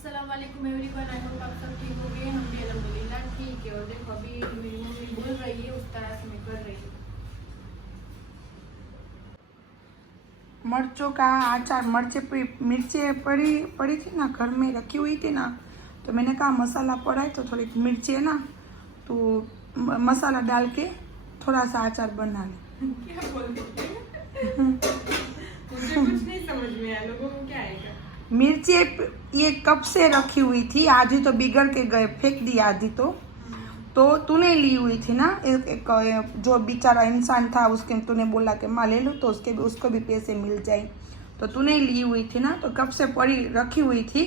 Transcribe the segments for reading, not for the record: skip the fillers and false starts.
अस्सलाम वालेकुम everyone, I hope आप सब ठीक होंगे। हम भी अल्हम्दुलिल्लाह ठीक है। और देखो अभी मेरी मम्मी बोल रही है, उस तरह से मैं कर रही हूँ। मर्चों का अचार, मिर्चे पड़ी थी ना, घर में रखी हुई थी ना, तो मैंने कहा मसाला पड़ा है तो थोड़ी मिर्ची है ना, तो मसाला डाल के थोड़ा सा अचार बना ले। क्या बोल रहे हैं? मुझे कुछ नहीं समझ में आया, लोगों को क्या आएगा। मिर्ची ये कब से रखी हुई थी, आधी तो बिगड़ के गए, फेंक दी आधी तो तूने ली हुई थी ना, एक जो बेचारा इंसान था उसके, तूने बोला कि माँ ले लो तो उसको भी पैसे मिल जाए, तो तूने ली हुई थी ना, तो कब से पड़ी रखी हुई थी।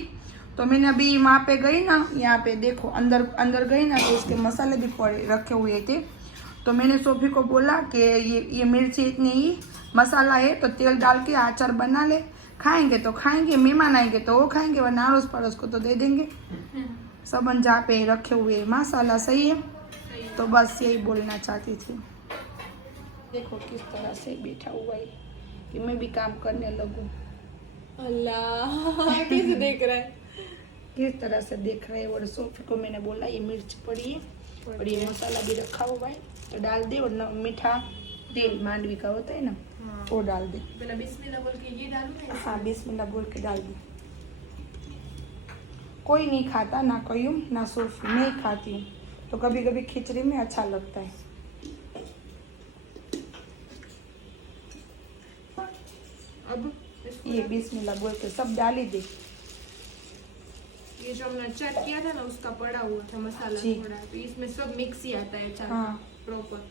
तो मैंने अभी वहाँ पे गई ना, यहाँ पे देखो अंदर गई ना, तो उसके मसाले भी पड़े रखे हुए थे। तो मैंने सोफी को बोला कि ये मिर्ची इतनी ही मसाला है, तो तेल डाल के अचार बना ले, खाएंगे तो खाएंगे, मेहमान आएंगे तो वो खाएंगे, वरना अड़ोस पड़ोस को तो दे देंगे। सबन जहाँ पे रखे हुए मसाला सही है, तो बस यही बोलना चाहती थी। देखो किस तरह से बैठा हुआ है, कि मैं भी काम करने लगूं। अल्लाह कैसे देख रहा है। किस तरह से देख रहे हैं। और सोफी को मैंने बोला ये मिर्च पड़ी है और ये मसाला भी रखा हुआ है, तो डाल दे, और मीठा तेल मांडवी का होता है ना, वो डाल दे। पहले बिस्मिल्लाह बोल के ये डालूं। हाँ, बिस्मिल्लाह बोल के डाल दे। कोई नहीं खाता, ना कयूम ना सोफी, मैं ही खाती हूँ, तो कभी कभी खिचड़ी में अच्छा लगता है। अब ये बिस्मिल्लाह बोल के सब डाल ही दे। ये जो हमने चट किया था ना, उसका पड़ा हुआ था मसाला जी। थोड़ा, तो इसमें सब मिक्स ही आता है अचार हाँ। प्रॉपर।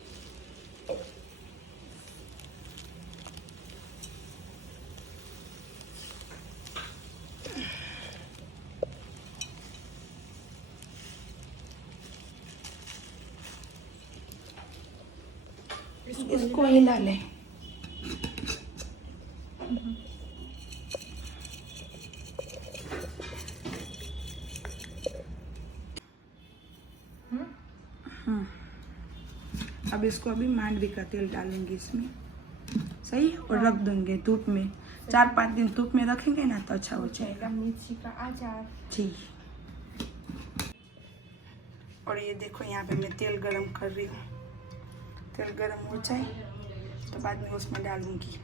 इसको हिला ले। अब इसको अभी मांडवी का तेल डालेंगे इसमें, सही है, और रख देंगे धूप में, 4-5 दिन धूप में रखेंगे ना तो अच्छा हो जाएगा मिर्ची का अचार। जी। और ये देखो यहाँ पे मैं तेल गरम कर रही हूँ, तेल गरम हो जाए तो बाद में उसमें डालूंगी।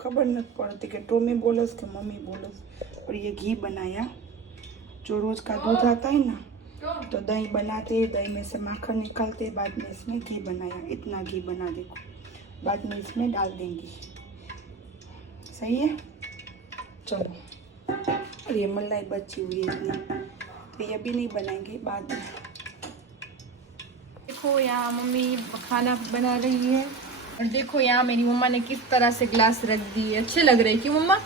खबर नहीं पड़ती कि टोमी बोलस कि मम्मी बोलस। और ये घी बनाया, जो रोज का दूध आता है ना, तो दही बनाते, दही में से माखन निकालते, बाद में इसमें घी बनाया, इतना घी बना देखो, बाद में इसमें डाल देंगी। सही है, चलो। और ये मलाई बची हुई है इतनी, तो ये भी नहीं बनाएंगे बाद में। देखो यहाँ मम्मी खाना बना रही है, और देखो यहाँ मेरी मम्मा ने किस तरह से ग्लास रख दी है। अच्छे लग रहे हैं क्यों मम्मा?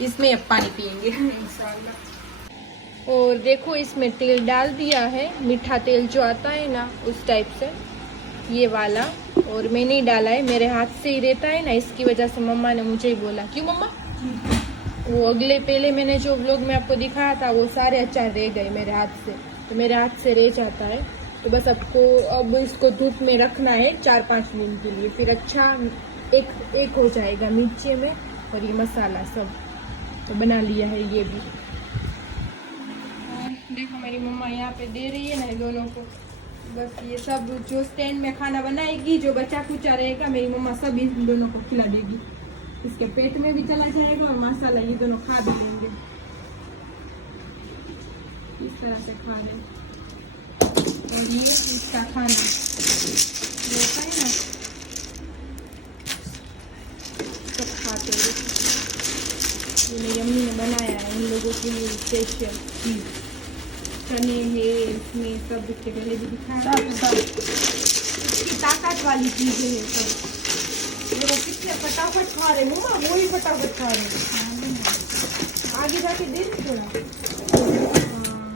इसमें अब पानी पियेंगे इंशाल्लाह। और देखो इसमें तेल डाल दिया है, मीठा तेल जो आता है ना उस टाइप से, ये वाला। और मैंने ही डाला है, मेरे हाथ से ही रहता है ना, इसकी वजह से मम्मा ने मुझे ही बोला। क्यों मम्मा? वो पहले मैंने जो व्लॉग में आपको दिखाया था, वो सारे अचार रह गए मेरे हाथ से, तो मेरे हाथ से रह जाता है। तो बस अब इसको धूप में रखना है 4-5 दिन के लिए, फिर अच्छा एक हो जाएगा नीचे में। और ये मसाला सब तो बना लिया है ये भी। देखो मेरी मम्मा यहाँ पे दे रही है ना दोनों को, बस ये सब जो स्टैंड में खाना बनाएगी, जो बचा कुचा रहेगा मेरी मम्मा सब इन दोनों को खिला देगी। इसके पेट में भी चला जाएगा और माशाल्लाह ये दोनों खा भी लेंगे। इस तरह से खा लें। और ये इसका खाना होता है ना, सब खाते हैं। ये मेरी अम्मी ने बनाया है इन लोगों के लिए स्पेशल चीज़। चने है इसमें, सब इसके पहले भी दिखाया, सब इसकी ताकत वाली चीजें है सब। ये वो कितने फटाफट खा रहे मम्मा, वो ही फटाफट खा रहे। आगे जाके दे दे थोड़ा। हाँ,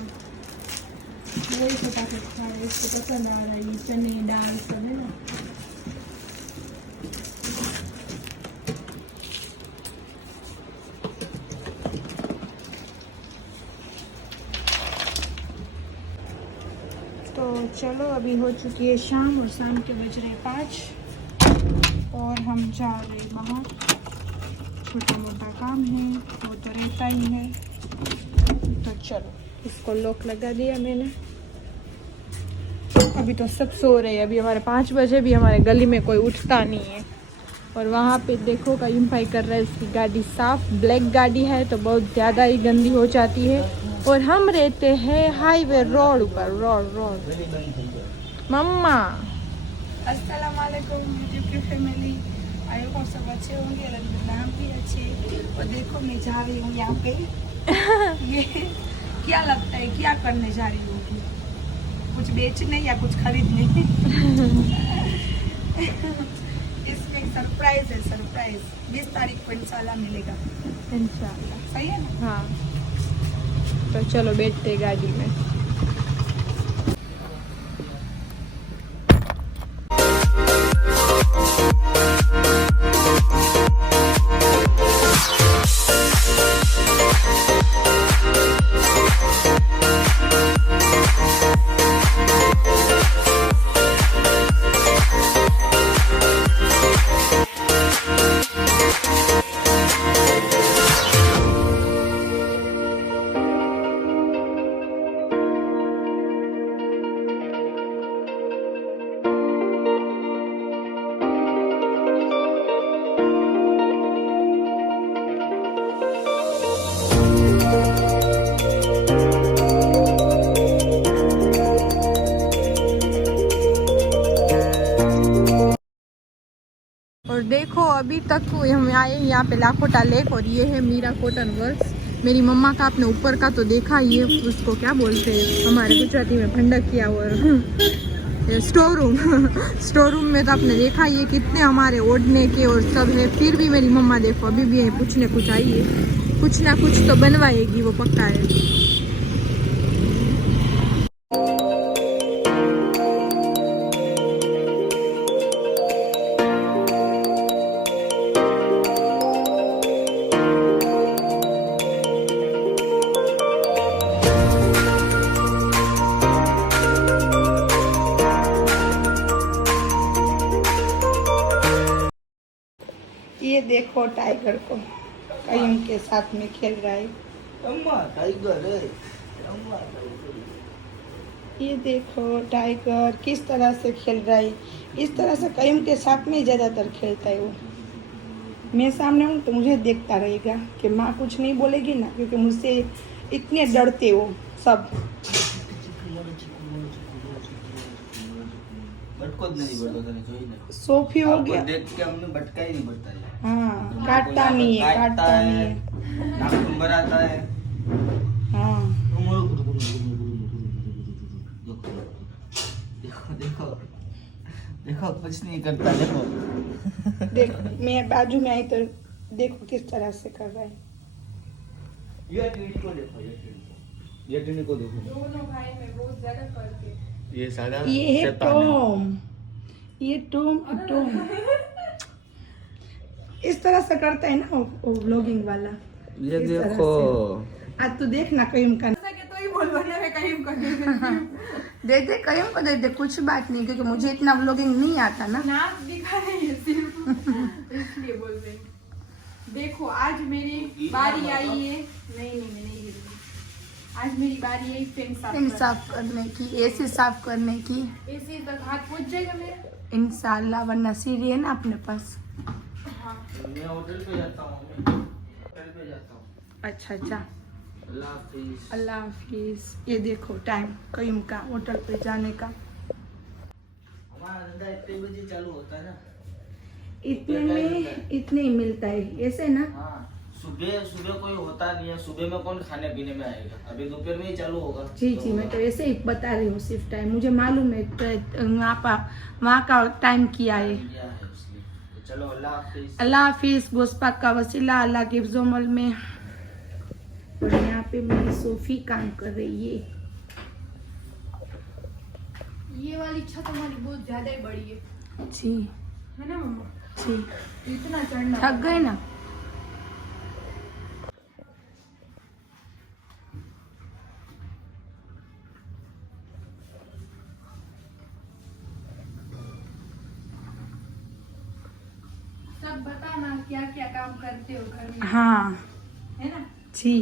वो ही फटाफट खा रहे, इसको पसंद आ रहा है चने दाल सब है ना। तो चलो अभी हो चुकी है शाम, और शाम के बज रहे 5, और हम जा रहे बाहर। छोटा मोटा काम है वो तो रहता ही है। तो चलो इसको लॉक लगा दिया मैंने। अभी तो सब सो रहे हैं, अभी हमारे 5 बजे भी हमारे गली में कोई उठता नहीं है। और वहाँ पे देखो कईम भाई कर रहा है उसकी गाड़ी साफ। ब्लैक गाड़ी है तो बहुत ज़्यादा ही गंदी हो जाती है। और हम रहते हैं हाईवे रोड पर, रोड। मम्मा अस्सलाम वालेकुम यूट्यूब की फैमिली। आई होप सब अच्छे होंगे, अल्हम्दुलिल्लाह हम भी अच्छे। और देखो मैं जा रही हूँ यहाँ पे ये क्या लगता है क्या करने जा रही होगी? कुछ बेचने या कुछ खरीदने? इसमें एक सरप्राइज है, सरप्राइज 20 तारीख को इंशाल्लाह मिलेगा। इंशाल्लाह सही है ना? हाँ, तो चलो बैठते गाड़ी में। और देखो अभी तक हम आए यहाँ पे लाखोटा लेक, और ये है मीरा कॉटन वर्क्स। मेरी मम्मा का आपने ऊपर का तो देखा, ये उसको क्या बोलते हैं हमारे गुजराती में, फंडक किया और स्टोर रूम में तो आपने देखा ये कितने हमारे ओढ़ने के और सब है। फिर भी मेरी मम्मा देखो अभी भी कुछ न कुछ आई है, कुछ ना कुछ तो बनवाएगी, वो पक्का है। ये देखो टाइगर को कईम के साथ में खेल रहा है। अम्मा टाइगर है, अम्मा टाइगर। ये देखो टाइगर किस तरह से खेल रहा है। इस तरह से कईम के साथ में ज़्यादातर खेलता है वो। मैं सामने हूँ तो मुझे देखता रहेगा कि माँ कुछ नहीं बोलेगी ना, क्योंकि मुझसे इतने डरते वो सब। बटको नहीं बटो तने જોઈને सोफी हो गया। देख के हमने बटका ही नहीं बटता है। हाँ काटता नहीं है, काटता नहीं है। नाक नंबर आता है। हाँ देखो देखो देखो कुछ नहीं करता। देखो देखो मैं बाजू में आई तो देखो किस तरह से कर रहा है। ये टीवी को देखो, ये टीवी को देखो। दोनों भाई में बहुत ज्यादा फर्क है। ये साला ये है शैतान है। टॉम, ये टॉम इस तरह से करता है ना वो व्लॉगिंग वाला। ये इस तरह देखो से। आज तो देखना कईम का तो ही बोलवाना है कहीं कर दे दे कईम को दे दे, कुछ बात नहीं, क्योंकि मुझे इतना व्लॉगिंग नहीं आता ना। नाक दिखा रही है सिर्फ इसलिए बोल रहे हैं। देखो आज मेरी बारी आई है। नहीं मैं नहीं गिरूंगी। आज मेरी बारी है फैन साफ करने की, एसी साफ करने की। एसी तक हाथ पहुंच जाएगा मेरा इंशाल्लाह, वरना सीढ़ी है ना अपने पास। हाँ। मैं होटल पे जाता हूँ, होटल पे जाता हूँ। अच्छा अच्छा, अल्लाह हाफिज। अल्लाह हाफिज। ये देखो टाइम कईम का होटल पे जाने का। हमारा धंधा इतने बजे चालू होता है ना। इतने में इतने ही मिलता है ऐसे ना। हाँ, सुबह सुबह कोई होता नहीं है। सुबह में कौन खाने पीने में आएगा? अभी दोपहर में ही चालू होगा। जी जी, मैं तो ऐसे ही बता रही हूँ सिर्फ टाइम, मुझे मालूम है वहाँ का टाइम किया है। तो चलो अल्लाह हाफिज। अल्लाह हाफिज। गोस्पाक का वसीला अल्लाह के हिफ्ज़ो-अमल में। और यहाँ पे मेरी सोफी काम कर रही है। ये वाली छत हमारी बहुत ज्यादा ही बड़ी है। जी है ना मम्मा? जी, इतना चढ़ना थक गए ना। सब बताना क्या क्या काम करते हो घर में, हाँ है ना? जी,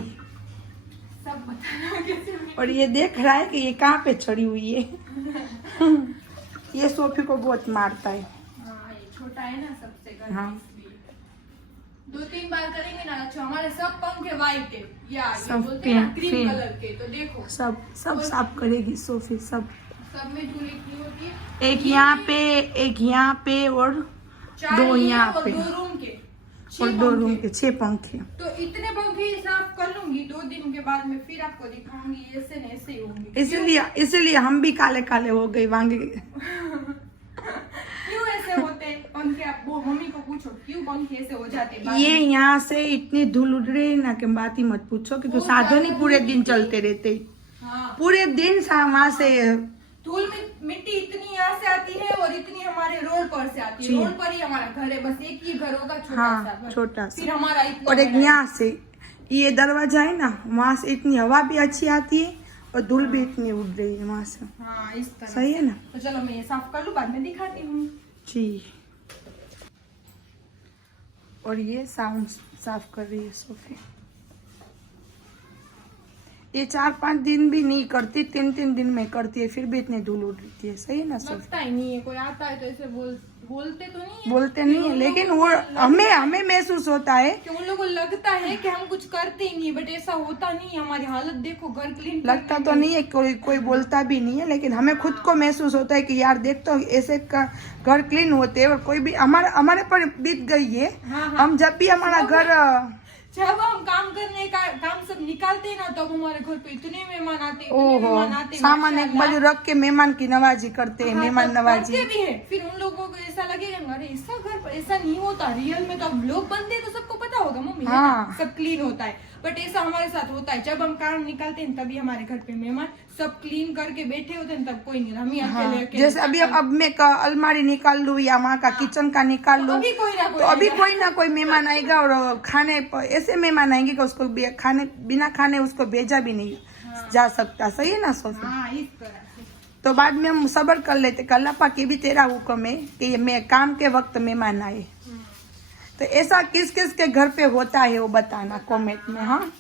सब बताना कैसे। और ये देख रहा है कि ये कहाँ पे चढ़ी हुई है। ये सोफी को बहुत मारता है। हाँ ये छोटा है ना सबसे घर हाँ। में, इसलिए 2-3 बार करेंगे ना। अच्छा हमारे सब पंखे वाइट है या ये सब बोलते हैं ना पे- क्रीम पे- कलर के, तो देखो सब साफ करेगी सोफी सब। सब में धूल इतनी होती है। एक यहाँ पे, एक यहाँ पे और 4 दो ये यहाँ और पे 2 रूम के, 6 और 2 रूम पंखे। के 6 पंखे। तो इतने पंखे साफ कर लूंगी 2 दिन के बाद में, फिर आपको दिखाऊंगी। ऐसे न ऐसे ही होंगे। इसीलिए हम भी काले काले हो गए वांगे। क्यों ऐसे होते पंखे? आप वो मम्मी को पूछो क्यों पंखे ऐसे हो जाते बाद ये में? यहाँ से इतनी धूल उड़ रही है ना कि बात ही मत पूछो, क्योंकि बहुत साधन ही ज्यादा पूरे धूल दिन मिट्टी। चलते रहते, हाँ पूरे दिन वहां से। धूल मिट्टी इतनी यहाँ से आती है और इतनी हमारे रोड पर से आती है। जी। रोड पर ही हमारा घर है, बस एक ही घर होगा छोटा हाँ, सा बस। छोटा सा। फिर हमारा इतना और एक बड़ा है। यहाँ से ये दरवाजा है ना, वहां से इतनी हवा भी अच्छी आती है और धूल भी इतनी उड़ रही है वहां से। हाँ इस तरह सही है ना तो चलो मैं ये साफ कर लूँ, बाद में दिखाती हूँ। जी। और ये साउंड साफ कर रही है सोफी। ये 4-5 दिन भी नहीं करती, 3-3 दिन में करती है, फिर भी इतनी धूल उड़ती है। सही है ना सोफी? लगता ही नहीं है, कोई आता है तो ऐसे बोलते तो नहीं है। बोलते नहीं है, लेकिन वो हमें महसूस होता है। कि उन लोगों को लगता है कि हम कुछ करते ही नहीं, बट ऐसा होता नहीं है। हमारी हालत देखो, घर क्लीन लगता तो नहीं है, कोई बोलता भी नहीं है, लेकिन हमें खुद को महसूस होता है कि यार देख तो ऐसे का घर क्लीन होते हैं और कोई भी हमारे पर बीत गई है। हाँ, हाँ। हम जब भी हमारा घर जब हम काम करने का काम सब निकालते हैं ना, तब हमारे घर पे इतने मेहमान आते, इतने ओहो मेहमान आते, सामान एक बाजू रख के मेहमान की नवाजी करते हैं। हाँ, मेहमान तब नवाजी करते भी है। फिर उन लोगों को ऐसा लगेगा अरे ऐसा घर पर ऐसा नहीं होता रियल में। तो अब लोग बनते हैं तो सबको पता होगा मम्मी, है ना? हाँ। सब क्लीन होता है, बट ऐसा हमारे साथ होता है। जब हम काम निकालते हैं तभी हमारे घर पे मेहमान सब क्लीन करके बैठे होते हैं, तब कोई नहीं, हम ही हाँ, अकेले जैसे अब मैं अलमारी निकाल लूँ या वहाँ का किचन का निकाल लूँ, अभी कोई ना तो अभी कोई ना कोई मेहमान आएगा और खाने ऐसे मेहमान आएंगे कि उसको बिना खाने उसको भेजा भी नहीं जा सकता। सही है ना सोफी? हाँ इस तरह से। तो बाद में हम सब्र कर लेते, कल्ला पाकी भी तेरा हुक्म है कि ये मैं काम के वक्त मेहमान आए। तो ऐसा किस किस के घर पे होता है वो बताना कमेंट में। हाँ,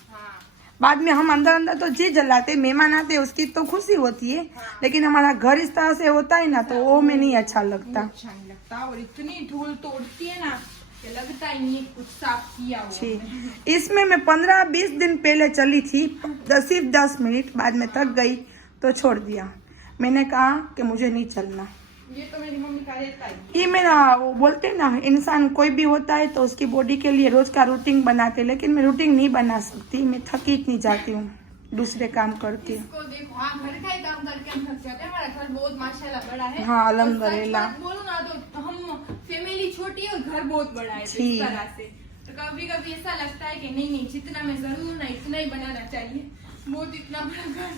बाद में हम अंदर तो जी जलाते, मेहमान आते उसकी तो खुशी होती है, लेकिन हमारा घर इस तरह से होता है ना, तो वो में नहीं अच्छा लगता। अच्छा नहीं लगता। और इतनी धूल तो उड़ती है ना कि लगता ही नहीं कुछ साफ किया हो। जी, इसमें मैं 15-20 दिन पहले चली थी, सिर्फ 10 मिनट, बाद में थक गई तो छोड़ दिया। मैंने कहा कि मुझे नहीं चलना। ये तो मेरी मम्मी का रहता है। ये मेरा वो बोलते हैं ना, इंसान कोई भी होता है तो उसकी बॉडी के लिए रोज का रूटीन बनाते, लेकिन मैं रूटीन नहीं बना सकती, मैं थकी इतनी जाती हूँ दूसरे काम करके। इसको देखो, हाँ घर का ही काम करके हम थक जाते हैं। हमारा घर बहुत माशाल्लाह बड़ा है। हाँ, अल्हम्दुलिल्लाह। और सच बात बोलूं ना तो हम फैमिली छोटी है और घर बहुत बड़ा है, तो इस तरह से तो कभी कभी ऐसा लगता है कि नहीं जितना मैं जरूर ना इतना ही बनाना चाहिए। बहुत इतना बड़ा घर,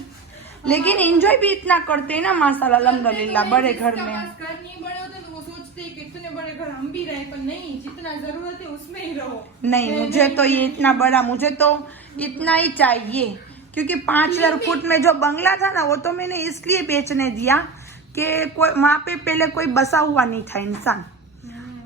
लेकिन एंजॉय भी इतना करते हैं ना माशाल्लाह अल्हम्दुलिल्लाह बड़े घर में। घर नहीं बड़े होते तो वो सोचते हैं कि इतने बड़े घर हम भी रहे, पर नहीं, जितना जरूरत है उसमें ही रहो। नहीं, मुझे तो ये इतना बड़ा, मुझे तो इतना ही चाहिए, क्योंकि 5000 फुट में जो बंगला था ना, वो तो मैंने इसलिए बेचने दिया कि कोई वहाँ पे पहले कोई बसा हुआ नहीं था इंसान।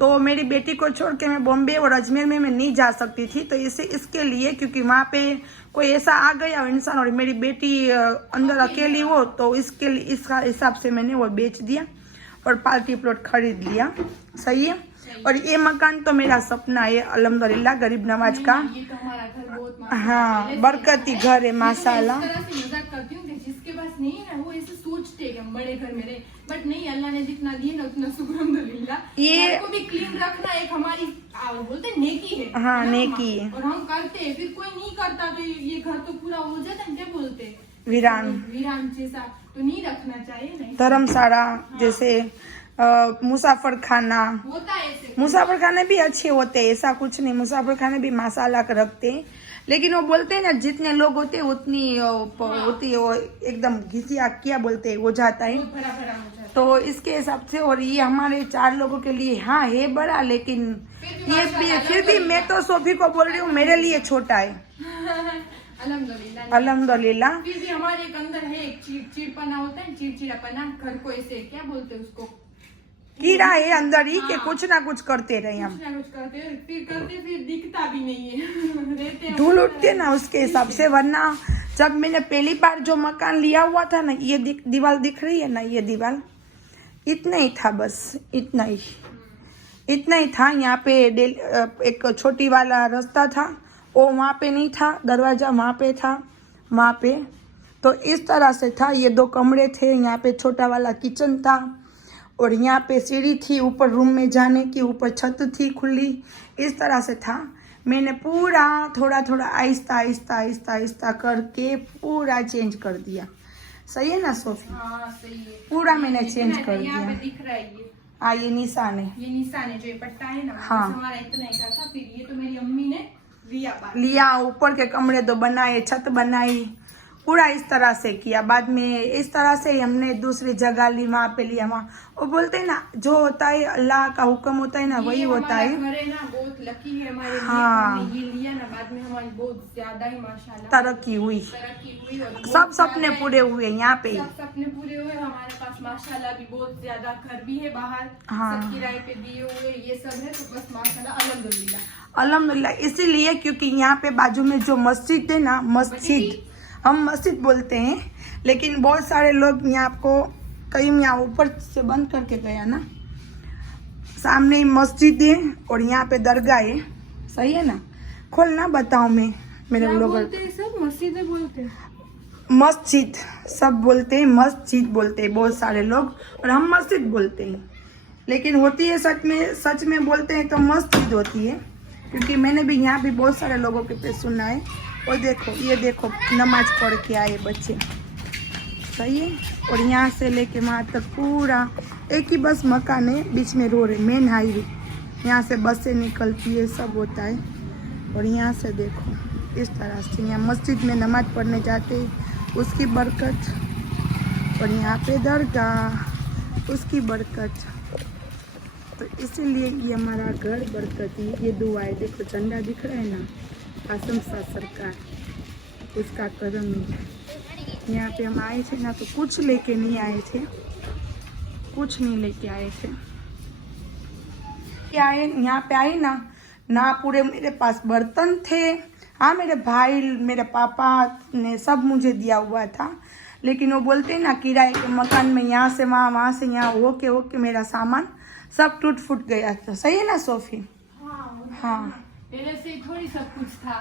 तो मेरी बेटी को छोड़ के मैं बॉम्बे और अजमेर में मैं नहीं जा सकती थी, तो इसके लिए, क्योंकि वहाँ पे कोई ऐसा आ गया इंसान और मेरी बेटी अंदर अकेली हो, तो इसके लिए इस हिसाब से मैंने वो बेच दिया और पार्टी प्लॉट खरीद लिया। सही है। और ये मकान तो मेरा सपना है अल्हम्दुलिल्लाह, गरीब नवाज का। ये तो हमारा घर बहुत हाँ, बरकती घर है माशाल्लाह। इस तरह से मजाक करती हूँ कि जिसके पास नहीं है ना वो ऐसे सोचते हैं कि हम बड़े घर में रहे, बट नहीं, अल्लाह ने जितना दिए ना उतना शुक्र अल्हम्दुलिल्लाह। ये घर को भी क्लीन रखना एक हमारी बोलते हैं नेकी है। हाँ, ना नेकी है। और हम करते हैं, फिर कोई नहीं करता तो ये घर तो पूरा हो जाता है, क्या बोलते हैं, वीरान जैसा, तो नहीं रखना चाहिए। नहीं धर्मशाला जैसे मुसाफिर खाना, होता है ऐसे। मुसाफिर खाने भी अच्छे होते हैं, ऐसा कुछ नहीं, मुसाफिर खाने भी माशाल्लाह का रखते हैं, लेकिन वो बोलते हैं ना जितने लोग होते हैं उतनी होती है, वो एकदम घिसिया क्या बोलते हैं वो जाता है, बहुत बड़ा बड़ा हो जाता है। तो इसके हिसाब से। और ये हमारे 4 लोगों के लिए हाँ है बड़ा, लेकिन फिर भी मैं तो सोफी को बोल रही हूँ मेरे लिए छोटा है अल्हम्दुलिल्लाह। अल्हम्दुलिल्लाह। फिर भी हमारे एक अंदर है एक चिड़चिड़पना होता है, चिड़चिड़ापना, घर को ऐसे क्या बोलते हैं उसको, कीड़ा है अंदर ही कि कुछ ना कुछ करते रहे हम, कुछ ना कुछ करते फिर दिखता भी नहीं है रहते हैं धूल उठते ना उसके हिसाब से। वरना जब मैंने पहली बार जो मकान लिया हुआ था ना, ये दीवार दिख रही है ना, ये दीवार इतना ही था, बस इतना ही था। यहाँ पे एक छोटी वाला रास्ता था, वो वहाँ पे नहीं था, दरवाजा वहाँ पे था, वहाँ पे तो इस तरह से था। ये 2 कमरे थे, यहाँ पे छोटा वाला किचन था और यहाँ पे सीढ़ी थी ऊपर रूम में जाने की, ऊपर छत थी खुली, इस तरह से था। मैंने पूरा थोड़ा आहिस्ता करके पूरा चेंज कर दिया। सही है ना सोफी? हाँ सही है, पूरा मैंने चेंज कर यहाँ पे दिया। दिख रहा है ये, हाँ ये निशान है, ये निशान है जो ये पट्टा है ना, हाँ। बस हमारा इतना ही का था। फिर ये तो मेरी अम्मी ने लिया, ऊपर के कमरे 2 बनाए, छत बनाई, पूरा इस तरह से किया। बाद में इस तरह से ही हमने दूसरी जगह ली, वहाँ पे लिया। वहाँ वो बोलते हैं ना, जो होता है अल्लाह का हुक्म होता है ना, वही होता है। घर है ना, बहुत लकी है हमारे लिए, हाँ। हमने ये लिया ना, बाद में हमारी बहुत ज्यादा ही माशाल्लाह तरक्की हुई, और सब बहुत सपने ज्यादा पूरे हुए यहाँ पे। सब सपने पूरे हुए। हमारे पास माशाल्लाह भी बहुत ज्यादा घर भी है बाहर, हाँ। सब किराए पे दिए हुए, ये सब है। तो बस माशाल्लाह अल्हम्दुलिल्लाह अल्हम्दुलिल्लाह। इसीलिए क्योंकि यहाँ पे बाजू में जो मस्जिद है ना, मस्जिद हम मस्जिद बोलते हैं, लेकिन बहुत सारे लोग यहाँ को कहीं यहाँ ऊपर से बंद करके गया ना, सामने ही मस्जिद है और यहाँ पे दरगाह है। सही है ना? खोलना बताऊँ मैं, मेरे लोग सब मस्जिद बोलते हैं, मस्जिद सब बोलते हैं, मस्जिद बोलते हैं बहुत सारे लोग, और हम मस्जिद बोलते हैं। लेकिन होती है सच में बोलते हैं तो मस्जिद होती है, क्योंकि मैंने भी यहाँ भी बहुत सारे लोगों के पे सुना है। और देखो, ये देखो नमाज पढ़ के आए बच्चे। सही है? और यहाँ से लेके वहाँ तक पूरा एक ही बस मकान है, बीच में रोड है, मेन हाईवे, यहाँ से बसें निकलती है, सब होता है। और यहाँ से देखो इस तरह से यहाँ मस्जिद में नमाज पढ़ने जाते, उसकी बरकत, और यहाँ पे दरगाह, उसकी बरकत। तो इसीलिए ये हमारा घर बरकती। ये दुआ है, देखो झंडा दिख रहा है ना, आसम शाह सरकार, उसका कदम है। यहाँ पे हम आए थे ना, तो कुछ लेके नहीं आए थे, कुछ नहीं लेके आए थे। यहाँ पे आए ना पूरे मेरे पास बर्तन थे। हाँ, मेरे भाई मेरे पापा ने सब मुझे दिया हुआ था, लेकिन वो बोलते हैं ना, किराए के मकान में यहाँ से वहाँ से यहाँ होके मेरा सामान सब टूट फूट गया था। सही है ना सोफी? हाँ, पहले से ही थोड़ी सब कुछ था,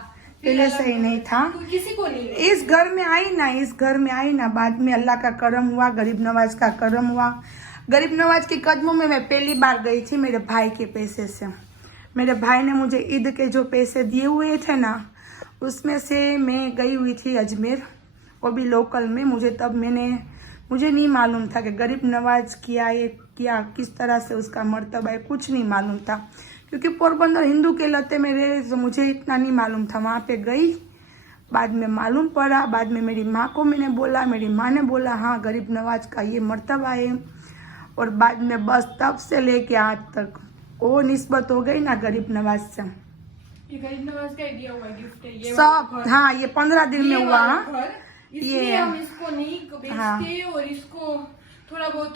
पहले से ही नहीं था। किसी को नहीं। इस घर में आई ना, बाद में अल्लाह का करम हुआ, गरीब नवाज का करम हुआ। गरीब नवाज के कदमों में मैं पहली बार गई थी मेरे भाई के पैसे से। मेरे भाई ने मुझे ईद के जो पैसे दिए हुए थे ना, उसमें से मैं गई हुई थी अजमेर, वो भी लोकल में। मुझे नहीं मालूम था कि गरीब नवाज क्या किस तरह से उसका मर्तबा है, कुछ नहीं मालूम था, क्योंकि पोरबंदर हिंदू के लते में रहे, तो मुझे इतना नहीं मालूम था। वहाँ पे गई, बाद में मालूम पड़ा, बाद में मेरी माँ को मैंने बोला, मेरी माँ ने बोला हाँ गरीब नवाज का ये मर्तबा है। और बाद में बस तब से लेके आज तक वो निस्बत हो गई ना गरीब नवाज से। ये गरीब नवाज का दिया हुआ गिफ्ट है ये सब। हाँ, ये 15 दिन में हुआ। ये हम इसको नहीं बेचते। हाँ। और इसको थोड़ा बहुत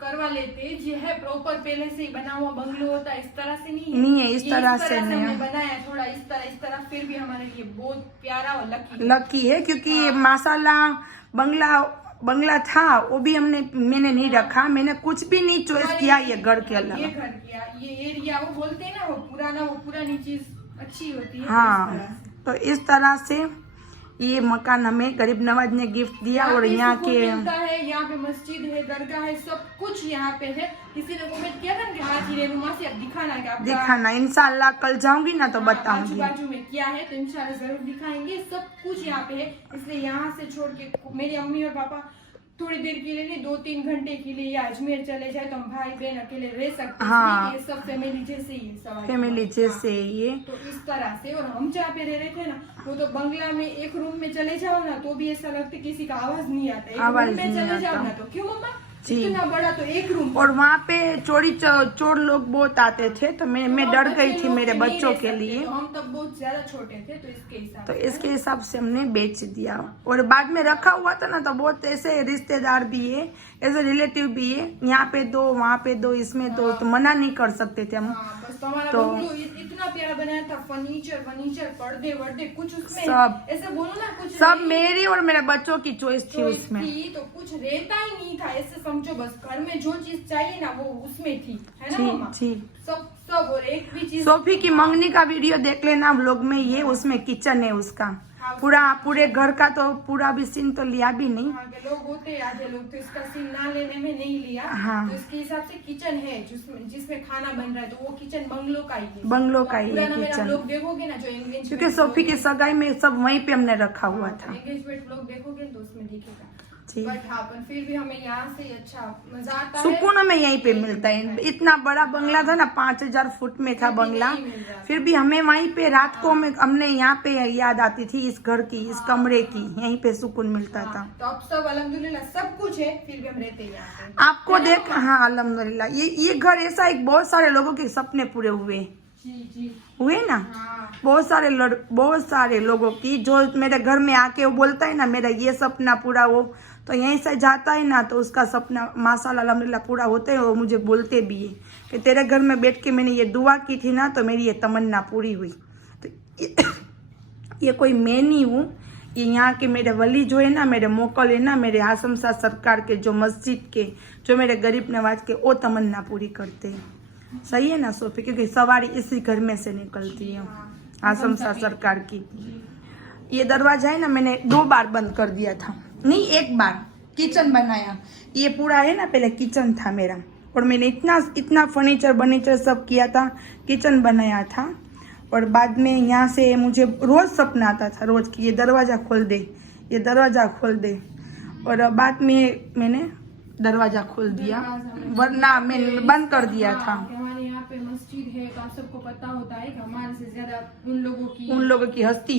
करवा लेते। ये है प्रॉपर पहले से ही बना हुआ बंगलो होता है, इस तरह से नहीं है इस तरह से नहीं हमने बनाया, थोड़ा इस तरह फिर भी हमारे लिए बहुत प्यारा और लकी है, क्योंकि माशाल्लाह बंगला था, वो भी मैंने नहीं रखा, मैंने कुछ भी नहीं चॉइस किया ये घर के अलावा। ये घर किया, ये एरिया वो बोलते हैं ना, वो पुरानी चीज अच्छी होती है। हाँ, तो इस तरह से ये मकान हमें गरीब नवाज ने गिफ्ट दिया। और यहाँ के यहाँ पे मस्जिद है, दरगाह है, सब कुछ यहाँ पे है। किसी ने कमेंट किया था कि हाजी रेनुमा से अब दिखाना इंशाल्लाह कल जाऊंगी ना तो बताऊंगी। बाजू में क्या है तो इंशाल्लाह जरूर दिखाएंगे। सब कुछ यहाँ पे है, इसलिए यहाँ से छोड़ के मेरी अम्मी और पापा थोड़ी देर के लिए नहीं, 2-3 घंटे के लिए या अजमेर चले जाए तो हम भाई बहन अकेले रह सकते हैं। हाँ, ये सब फैमिली जैसे ही फैमिली जैसे ये तो इस तरह से। और हम जहाँ पे रह रहे थे ना, वो तो बंगला में एक रूम में चले जाओ ना तो भी ऐसा लगता है किसी का आवाज नहीं आता, एक रूम में चले जाओ ना तो क्यों मम्मा जी। इतना बड़ा तो एक रूम। और वहाँ पे चोर लोग बहुत आते थे, तो मैं डर गई थी मेरे बच्चों के लिए, तो हम तब बहुत ज्यादा छोटे थे, तो इसके हिसाब से हमने बेच दिया। और बाद में रखा हुआ था ना, तो बहुत ऐसे रिश्तेदार भी है, ऐसे रिलेटिव भी है, यहाँ पे दो वहाँ पे दो इसमें दो, तो मना नहीं कर सकते थे हम। बस तो हमारा तो बंगलो इतना प्यारा बनाया था, फर्नीचर पर्दे वर्दे कुछ उसमें सब ऐसे बोलो ना, कुछ सब मेरी और मेरे बच्चों की चॉइस थी उसमें। तो कुछ रहता ही नहीं था, ऐसे समझो बस घर में जो चीज चाहिए ना वो उसमें थी, है ना मम्मा? जी। सब और एक भी चीज। सोफी की मंगनी का वीडियो देख लेना व्लॉग में, ये उसमें किचन है उसका पूरे घर का, तो पूरा भी सीन तो लिया भी नहीं। हाँ, के लोग होते हैं आधे लोग, तो इसका सीन ना लेने में नहीं लिया। हाँ। तो इसके हिसाब से किचन है जिसमें खाना बन रहा है, तो वो किचन बंगलो का ही है। बंगलो का ही है किचन। किचन, लोग देखोगे ना जो एंगेजमेंट, क्योंकि सोफी की सगाई में सब वहीं पे हमने रखा हुआ था। एंगेजमेंट लोग देखोगे तो उसमें दिखेगा। जी। बट हाँ, पर फिर भी हमें यहाँ से अच्छा मजा आता है। सुकून हमें यहीं पे मिलता है। इतना बड़ा बंगला था ना, 5000 फुट में था बंगला, फिर भी हमें वहीं पे रात को हमने यहाँ पे याद आती थी इस घर की, इस कमरे की, यहीं पे सुकून मिलता था। तो अब सब अल्हम्दुलिल्लाह सब कुछ है, फिर भी हम रहते हैं यहाँ पे। आपको देख, हाँ अल्हम्दुलिल्लाह, ये घर ऐसा एक बहुत सारे लोगों के सपने पूरे हुए हुए ना। बहुत सारे लोगों की, जो मेरे घर में आके वो बोलता है ना मेरा ये सपना पूरा हो, तो यहीं से जाता है ना, तो उसका सपना माशाल्लाह अल्हम्दुलिल्लाह पूरा होते हैं। वो मुझे बोलते भी है कि तेरे घर में बैठ के मैंने ये दुआ की थी ना, तो मेरी ये तमन्ना पूरी हुई। तो ये कोई मैं नहीं हूँ, ये यहाँ के मेरे वली जो है ना, मेरे मोकल है ना, मेरे आसम शाह सरकार के जो मस्जिद के, जो मेरे गरीब नवाज के, वो तमन्ना पूरी करते हैं। सही है ना सोफी, क्योंकि सवारी इसी घर में से निकलती है, आसम शाह सरकार की। ये दरवाजा है ना, मैंने 2 बार बंद कर दिया था, नहीं 1 बार किचन बनाया। ये पूरा है ना, पहले किचन था मेरा, और मैंने इतना फर्नीचर सब किया था, किचन बनाया था। और बाद में यहाँ से मुझे रोज सपना आता था, रोज कि ये दरवाजा खोल दे, ये दरवाजा खोल दे। और बाद में मैंने दरवाजा खोल दिया, वरना मैंने बंद कर दिया था। हमारे यहाँ पे मस्जिद है, तो आप सबको पता होता है कि हमारे से ज्यादा उन लोगों की हस्ती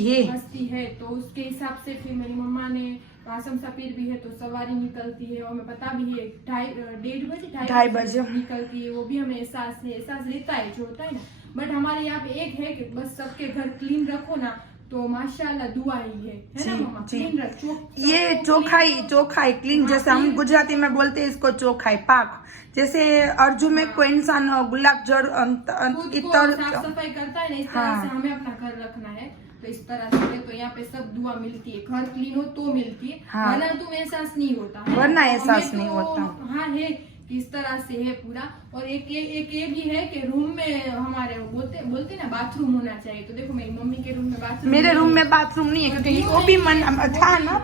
है। तो उसके हिसाब से फिर मेरी मम्मा ने, आसम सफीर भी है तो सवारी निकलती है, और हमें पता भी है 2:30 बजे निकलती है। वो भी हमें एहसास रहता है जो होता है ना। बट हमारे यहाँ पे एक है कि बस सबके घर क्लीन रखो ना, तो माशाल्लाह दुआ ही है ना मम्मा? क्लीन रखो, ये चोखाई क्लीन, जैसे हम गुजराती में बोलते हैं इसको चोखाई पाक। जैसे अर्जु में कोई इंसान गुलाब जड़ साफ सफाई करता है ना, इस तरह से हमें अपना घर रखना है। तो इस तरह से तो यहाँ पे सब दुआ मिलती है, घर क्लीन हो तो मिलती है, वरना तो एहसास नहीं होता, वरना एहसास नहीं होता। हाँ है, इस तरह से है पूरा। और एक ये भी है कि रूम में हमारे बोलते ना बाथरूम होना चाहिए। तो देखो मेरी मम्मी के रूम में बाथरूम, मेरे रूम में बाथरूम नहीं है, क्योंकि वो भी मन था ना,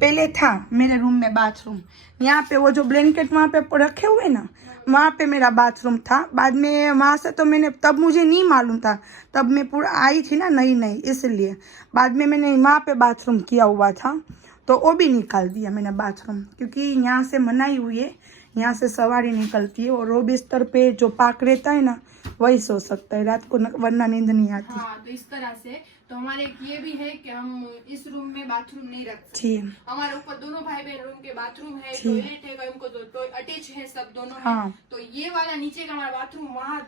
पहले था मेरे रूम में बाथरूम। यहाँ पे वो जो ब्लैंकेट वहाँ पे रखे हुए ना, वहाँ पे मेरा बाथरूम था। बाद में वहाँ से तो मैंने, तब मुझे नहीं मालूम था, तब मैं पूरा आई थी ना नई, इसलिए बाद में मैंने वहाँ पे बाथरूम किया हुआ था, तो वो भी निकाल दिया मैंने बाथरूम, क्योंकि यहाँ से मनाही हुई है, यहाँ से सवारी निकलती है। और वो बिस्तर पे जो पाक रहता है ना, वही सो सकता है रात को, वरना नींद नहीं आती। हाँ, तो इस तरह से तो हमारे ये भी है कि हम इस रूम में बाथरूम नहीं रखते। जी। हमारे ऊपर दोनों भाई बहन रूम के बाथरूम है, टॉयलेट है, उनको तो अटैच है सब दोनों। हाँ। तो ये वाला नीचे का हमारा बाथरूम वहाँ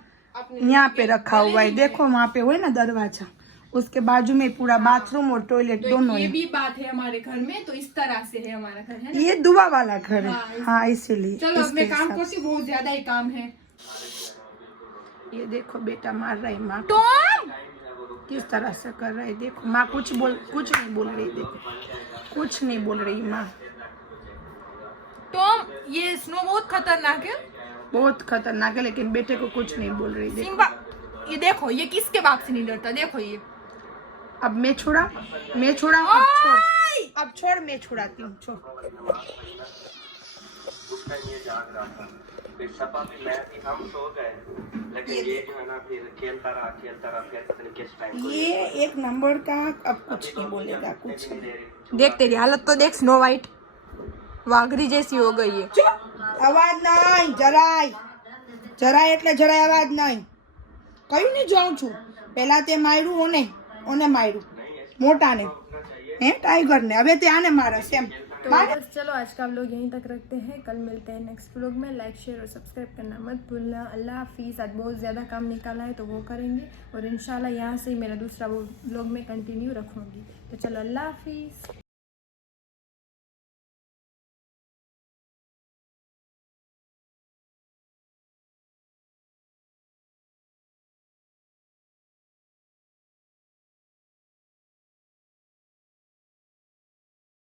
यहाँ पे रखा हुआ है, देखो वहाँ पे हुआ ना दरवाजा, उसके बाजू में पूरा बाथरूम और टॉयलेट तो दोनों ये है। भी बात है हमारे घर में। तो इस तरह से है हमारा घर, है ना? ये दुआ वाला घर है। हाँ इसीलिए। चलो अब मैं काम करती हूँ, बहुत ज्यादा ही काम है। ये देखो बेटा मार रहा है माँ, टॉम किस तरह से कर रहा है, देखो माँ कुछ नहीं बोल रही, देखो कुछ नहीं बोल रही माँ। टॉम, ये स्नो बहुत खतरनाक है, बहुत खतरनाक है, लेकिन बेटे को कुछ नहीं बोल रही। देखो सिम्बा, ये देखो ये किसके बाप से नहीं डरता, देखो ये। अब मैं छोड़ा, अब छोड़, मैं छुड़ाती हूँ, छोड़। ये एक नंबर का, अब कुछ नहीं बोलेगा, कुछ नहीं। देख तेरी हालत तो देख, स्नो वाइट वाघरी जैसी हो गई है। अवाज नहीं, જરાય એટલે જરાય અવાજ નહીં, કયું નહીં જાઉં છું। પેલા તે માર્યું ઓને માર્યું મોટાને, હે ટાઈગરને, હવે તે આને મારે સેમ, तो बाय। बस चलो आज का व्लॉग यहीं तक रखते हैं, कल मिलते हैं नेक्स्ट व्लॉग में। लाइक शेयर और सब्सक्राइब करना मत भूलना। अल्लाह हाफिज़। आज बहुत ज़्यादा काम निकाला है तो वो करेंगे और इंशाल्लाह यहाँ से ही मेरा दूसरा व्लॉग में कंटिन्यू रखूँगी। तो चलो अल्लाह हाफिज़।